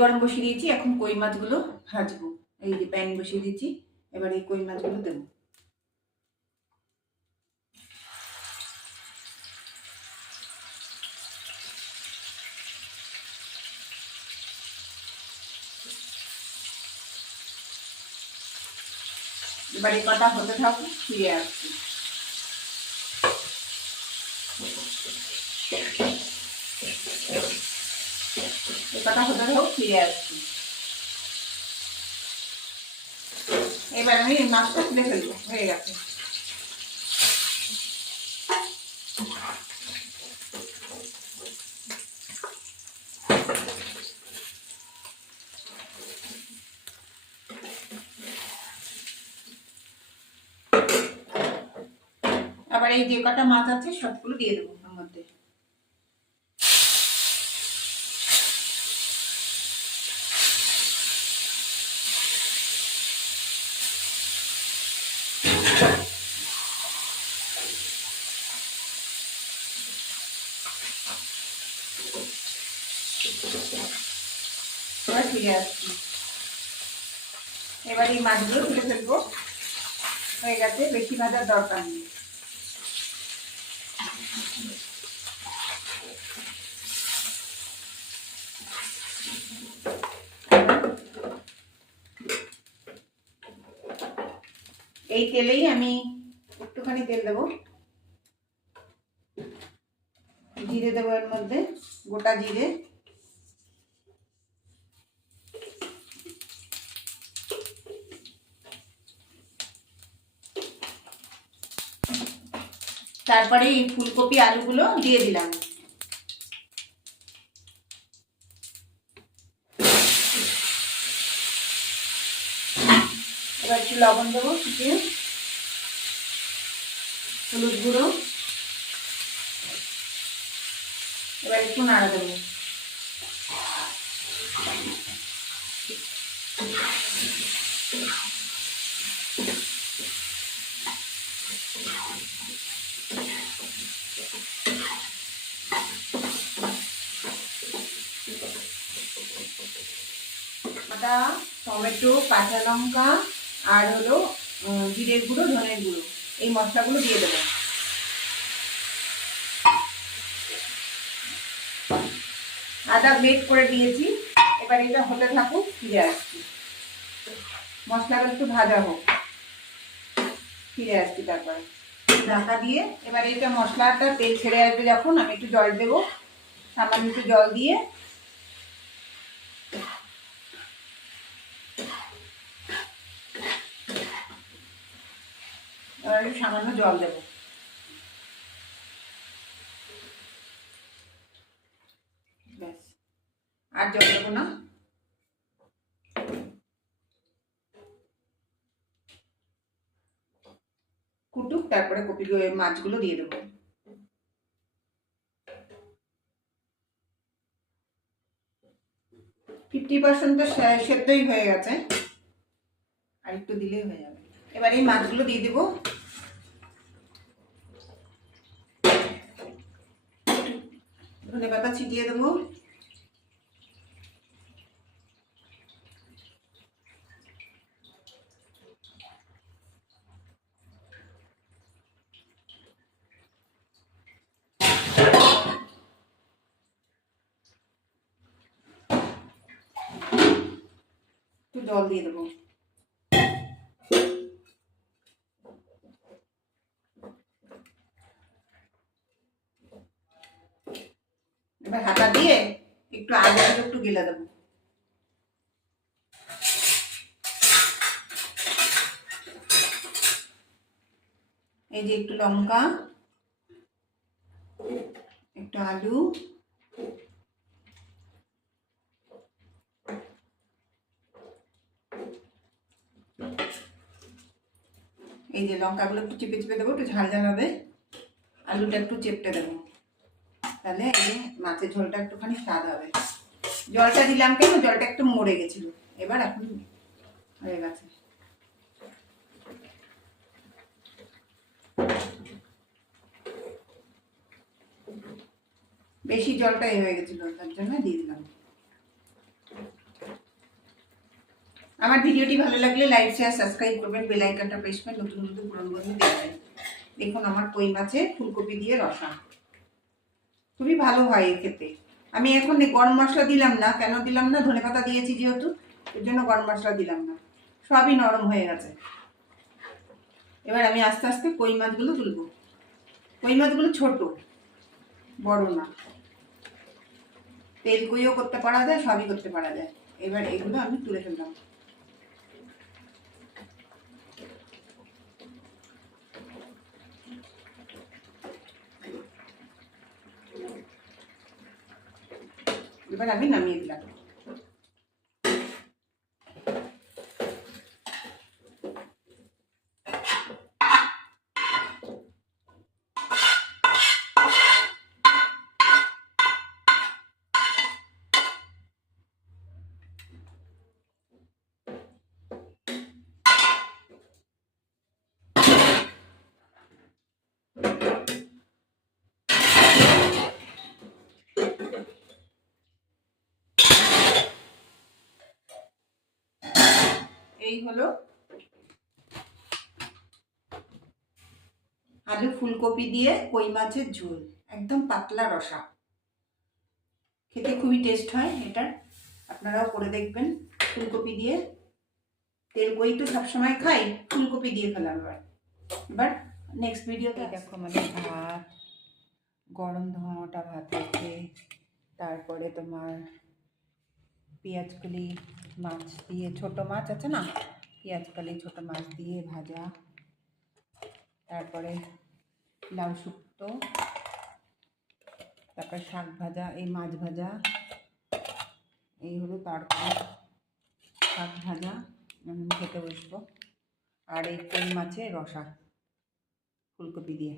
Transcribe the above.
গরম বসিয়ে দিয়েছি, এখন কই মাছগুলো ভাজবো। এই যে প্যান বসিয়ে দিয়েছি, এবার এই কই মাছগুলো দেবো। এবার এই কটা হতে থাকুক, ফিরে আসছি। এই কটা হতে থাকুক, ফিরে আসছি। এবার আমি মাছটা তুলে ফেলবো, হয়ে গেছে। আবার এই যে কটা মাছ আছে সবগুলো দিয়ে দেবো ওর মধ্যে। এবার ফিরে আসছি। এবার এই মাছগুলো তুলে ফেলবো, হয়ে গেছে, বেশি ভাজার দরকার নেই। এই তেলেই আমি একটুখানি তেল দেবো, জিরে দেবো এর মধ্যে, গোটা জিরে, তারপরে এই ফুলকপি আলুগুলো দিয়ে দিলাম। এবার একটু লবণ দেবো, ফুটিয়ে হলুদ গুঁড়ো, এবার একটু নাড়া দেবো। আদা, টমেটো, কাঁচা লঙ্কা আর হলো জিরের গুঁড়ো, ধনের গুঁড়ো, এই মশলাগুলো দিয়ে দেবো। আদা গ্রেট করে দিয়েছি, এবার এটা হতে থাকুক, ফিরে আসছি। মশলাটা একটু ভাজা হোক, ফিরে আসছি। তারপরে ঢাকা দিয়ে এবার এটা মশলাটা তেল ছেড়ে আসবে যখন, আমি একটু জল দেবো, সামান্য একটু জল দিয়ে এবার একটু সামান্য জল দেবো। ব্যাস, আর জল দেবো না। কুটুক, তারপরে মাছগুলো দিয়ে দেবো। ফিফটি পার্সেন্ট তো সেদ্ধই হয়ে গেছে, আর একটু দিলেই হয়ে যাবে। এবার এই মাছগুলো দিয়ে দেবো, ধনে পাতা ছিটিয়ে দেবো। একটু জল দিয়ে দেবো। এবার হাতা দিয়ে একটু আলুগুলো একটু গেলে দেবো। এই যে একটু লঙ্কা, একটু আলু, এই যে লঙ্কাগুলো একটু চেপে চেপে দেবো, একটু ঝাল ঝাল হবে। আলুটা একটু চেপটে দেবো, তাহলে এই যে মাছের ঝোলটা একটুখানি স্বাদ হবে। জলটা দিলাম কেন, জলটা একটু মরে গেছিল, এবার এখন হয়ে গেছে। বেশি জলটা হয়ে গেছিল, তার জন্য দিয়ে দিলাম। আমার ভিডিওটি ভালো লাগলে লাইক শেয়ার সাবস্ক্রাইব করবেন, বেল আইকনটা প্রেস করে নতুন নতুন পুরনো বন্ধু দেখবেন। দেখুন আমার কই মাছের ফুলকপি দিয়ে রসা খুবই ভালো হয় খেতে। আমি এখন গরম মশলা দিলাম না, কেন দিলাম না, ধনেপাতা দিয়েছি যেহেতু, এর জন্য গরম মশলা দিলাম না। সবই নরম হয়ে গেছে। এবার আমি আস্তে আস্তে কই মাছগুলো তুলবো। কই মাছগুলো ছোট, বড় না। তেল কইও করতে পারা যায়, সবই করতে পারা যায়। এবার এগুলো আমি তুলে ফেললাম। এবার আমি নামিয়ে দিলাম। এই হলো আলু ফুলকপি দিয়ে কই মাছের ঝোল, একদম পাতলা রসা। খেতে খুবই টেস্ট হয় এটা, আপনারাও করে দেখবেন। ফুলকপি দিয়ে, তেল কই তো সবসময় খাই, ফুলকপি দিয়ে ফেলাম। এবার নেক্সট ভিডিওতে দেখো আমাদের ভাত, গরম ধোঁয়াটা ভাত আছে, তারপরে তোমার পেঁয়াজকলি মাছ দিয়ে, ছোট মাছ আছে না, পেঁয়াজকলি ছোট মাছ দিয়ে ভাজা, তারপরে লাউ শুক্তো, তারপরে শাক ভাজা, এই মাছ ভাজা, এই হলো তারপরে শাক ভাজা, আমি খেতে বসবো। আর এই কই মাছের রসা ফুলকপি দিয়ে।